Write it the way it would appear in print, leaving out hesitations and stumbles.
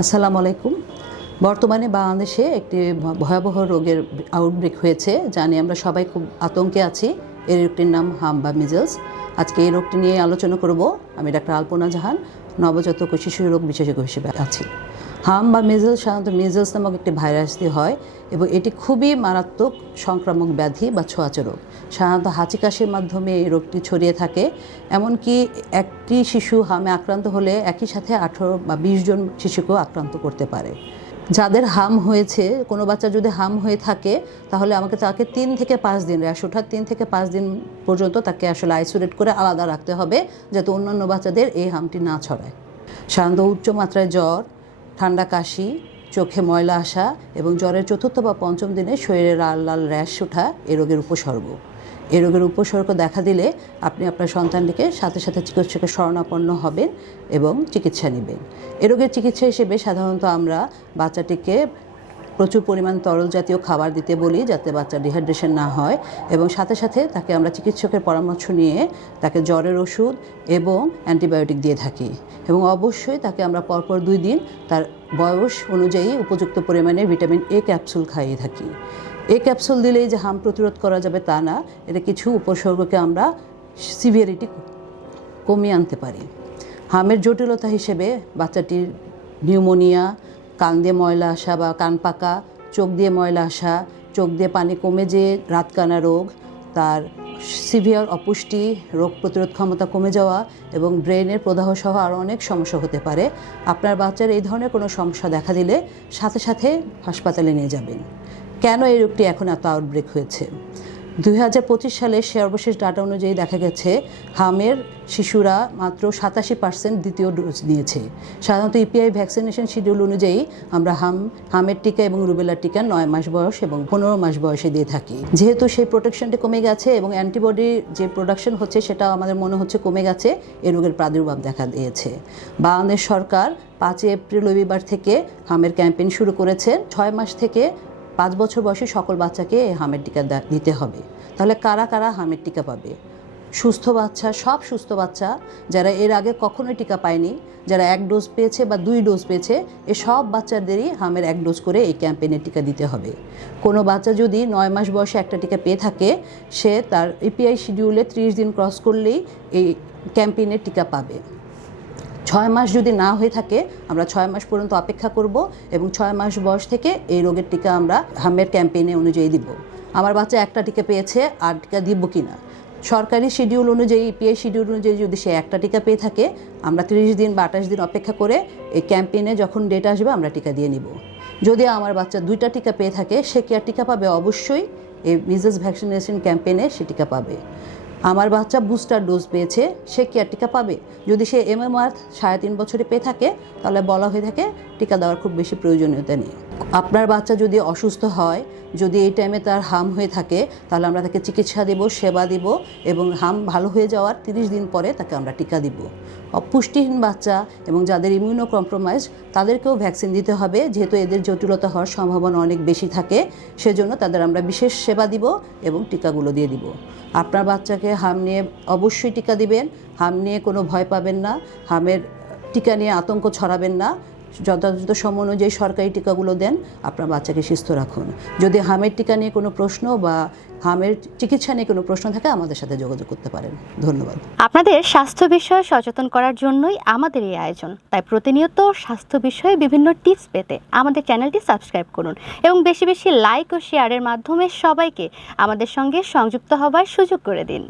আসসালামু আলাইকুম। বর্তমানে বাংলাদেশে একটি ভয়াবহ রোগের আউটব্রেক হয়েছে, যা নিয়ে আমরা সবাই খুব আতঙ্কে আছি। এই রোগটির নাম হাম বা মিজলস। আজকে এই রোগটি নিয়ে আলোচনা করব। আমি ডাক্তার আলপনা জাহান, নবজাতক ও শিশু রোগ বিশেষজ্ঞ হিসেবে আছি। হাম বা মিজলস সাধারণত মিজলস নামক একটি ভাইরাস দিয়ে হয় এবং এটি খুবই মারাত্মক সংক্রামক ব্যাধি বা ছোঁয়াচে রোগ। সাধারণত হাঁচি কাশির মাধ্যমে এই রোগটি ছড়িয়ে থাকে। এমনকি একটি শিশু হামে আক্রান্ত হলে একই সাথে 18 বা 20 জন শিশুকেও আক্রান্ত করতে পারে। যাদের হাম হয়েছে, কোনো বাচ্চা যদি হাম হয়ে থাকে তাহলে তাকে 3 থেকে 5 দিন, র্যাশ ওঠার 3 থেকে 5 দিন পর্যন্ত তাকে আসলে আইসোলেট করে আলাদা রাখতে হবে, যাতে অন্যান্য বাচ্চাদের এই হামটি না ছড়ায়। সাধারণত উচ্চমাত্রায় জ্বর, ঠান্ডা কাশি, চোখে ময়লা আসা এবং জ্বরের 4র্থ বা 5ম দিনে শরীরে লাল লাল র্যাশ ওঠা এই রোগের উপসর্গ। এই রোগের উপসর্গ দেখা দিলে আপনি আপনার সন্তানটিকে সাথে সাথে চিকিৎসকের শরণাপন্ন হবেন এবং চিকিৎসা নেবেন। এই রোগের চিকিৎসা হিসেবে সাধারণত আমরা বাচ্চাটিকে প্রচুর পরিমাণ তরল জাতীয় খাবার দিতে বলি, যাতে বাচ্চার ডিহাইড্রেশন না হয়, এবং সাথে সাথে তাকে আমরা চিকিৎসকের পরামর্শ নিয়ে তাকে জ্বরের ওষুধ এবং অ্যান্টিবায়োটিক দিয়ে থাকি। এবং অবশ্যই তাকে আমরা পরপর 2 দিন তার বয়স অনুযায়ী উপযুক্ত পরিমাণে ভিটামিন এ ক্যাপসুল খাইয়ে থাকি। এই ক্যাপসুল দিলেই যে হাম প্রতিরোধ করা যাবে তা না, এটা কিছু উপসর্গকে আমরা সিভিয়ারিটি কমিয়ে আনতে পারি। হামের জটিলতা হিসেবে বাচ্চাটির নিউমোনিয়া, কান দিয়ে ময়লা আসা বা কান পাকা, চোখ দিয়ে ময়লা আসা, চোখ দিয়ে পানি কমে যেয়ে রাতকানা রোগ, তার সিভিয়ার অপুষ্টি, রোগ প্রতিরোধ ক্ষমতা কমে যাওয়া এবং ব্রেনের প্রদাহ সহ আরও অনেক সমস্যা হতে পারে। আপনার বাচ্চার এই ধরনের কোনো সমস্যা দেখা দিলে সাথে সাথে হাসপাতালে নিয়ে যাবেন। কেন এই রোগটি এখন এত আউটব্রেক হয়েছে? 2025 সালের সর্বশেষ ডাটা অনুযায়ী দেখা গেছে হামের শিশুরা মাত্র 87% দ্বিতীয় ডোজ নিয়েছে। সাধারণত ইপিআই ভ্যাকসিনেশন শিডিউল অনুযায়ী আমরা হামের টিকা এবং রুবেলার টিকা 9 মাস বয়স এবং 15 মাস বয়সে দিয়ে থাকি। যেহেতু সেই প্রোটেকশনটি কমে গেছে এবং অ্যান্টিবডির যে প্রোডাকশন হচ্ছে সেটা আমাদের মনে হচ্ছে কমে গেছে, এই রোগের প্রাদুর্ভাব দেখা দিয়েছে। বাংলাদেশ সরকার 5 এপ্রিল রবিবার থেকে হামের ক্যাম্পেইন শুরু করেছে। 6 মাস থেকে 5 বছর বয়সী সকল বাচ্চাকে এই হামের টিকা দিতে হবে। তাহলে কারা কারা হামের টিকা পাবে? সুস্থ বাচ্চা, সব সুস্থ বাচ্চা যারা এর আগে কখনোই টিকা পায়নি, যারা 1 ডোজ পেয়েছে বা 2 ডোজ পেয়েছে, এ সব বাচ্চাদেরই হামের 1 ডোজ করে এই ক্যাম্পেইনের টিকা দিতে হবে। কোনো বাচ্চা যদি 9 মাস বয়সে একটা টিকা পেয়ে থাকে, সে তার ইপিআই শিডিউলে 30 দিন ক্রস করলেই এই ক্যাম্পেইনের টিকা পাবে। 6 মাস যদি না হয়ে থাকে, আমরা 6 মাস পর্যন্ত অপেক্ষা করব এবং 6 মাস বয়স থেকে এই রোগের টিকা আমরা হামের ক্যাম্পেইনে অনুযায়ী দিব। আমার বাচ্চা একটা টিকা পেয়েছে, আর টিকা দিব কি না, সরকারি শিডিউল অনুযায়ী, ইপিআই শিডিউল অনুযায়ী যদি সে একটা টিকা পেয়ে থাকে, আমরা 30 দিন বা 28 দিন অপেক্ষা করে এই ক্যাম্পেইনে যখন ডেট আসবে আমরা টিকা দিয়ে নিব। যদি আমার বাচ্চা 2টা টিকা পেয়ে থাকে, সে কি আর টিকা পাবে? অবশ্যই এই মিজলস ভ্যাকসিনেশন ক্যাম্পেইনে সে টিকা পাবে। আমার বাচ্চা বুস্টার ডোজ পেয়েছে, সে কি আর টিকা পাবে? যদি সে MMR 3.5 বছরে পেয়ে থাকে, তাহলে বলা হয়ে থাকে টিকা দেওয়ার খুব বেশি প্রয়োজনীয়তা নেই। আপনার বাচ্চা যদি অসুস্থ হয়, যদি এই টাইমে তার হাম হয়ে থাকে, তাহলে আমরা তাকে চিকিৎসা দেব, সেবা দেব এবং হাম ভালো হয়ে যাওয়ার 30 দিন পরে তাকে আমরা টিকা দিব। অপুষ্টিহীন বাচ্চা এবং যাদের ইমিউনো কম্প্রোমাইজ, তাদেরকেও ভ্যাকসিন দিতে হবে, যেহেতু এদের জটিলতা হওয়ার সম্ভাবনা অনেক বেশি থাকে। সেজন্য তাদের আমরা বিশেষ সেবা দিব এবং টিকাগুলো দিয়ে দিব। আপনার বাচ্চাকে হাম নিয়ে অবশ্যই টিকা দিবেন। হাম নিয়ে কোনো ভয় পাবেন না, হামের টিকা নিয়ে আতঙ্ক ছড়াবেন না। যথাযথ সময় অনুযায়ী সরকারি টিকাগুলো দেন, আপনার বাচ্চাকে সুস্থ রাখুন। যদি হামের টিকা নিয়ে কোনো প্রশ্ন বা হামের চিকিৎসা নিয়ে কোনো প্রশ্ন থাকে, আমাদের সাথে যোগাযোগ করতে পারেন। ধন্যবাদ। আপনাদের স্বাস্থ্য বিষয়ে সচেতন করার জন্যই আমাদের এই আয়োজন। তাই প্রতিনিয়ত স্বাস্থ্য বিষয়ে বিভিন্ন টিপস পেতে আমাদের চ্যানেলটি সাবস্ক্রাইব করুন এবং বেশি বেশি লাইক ও শেয়ারের মাধ্যমে সবাইকে আমাদের সঙ্গে সংযুক্ত হবার সুযোগ করে দিন।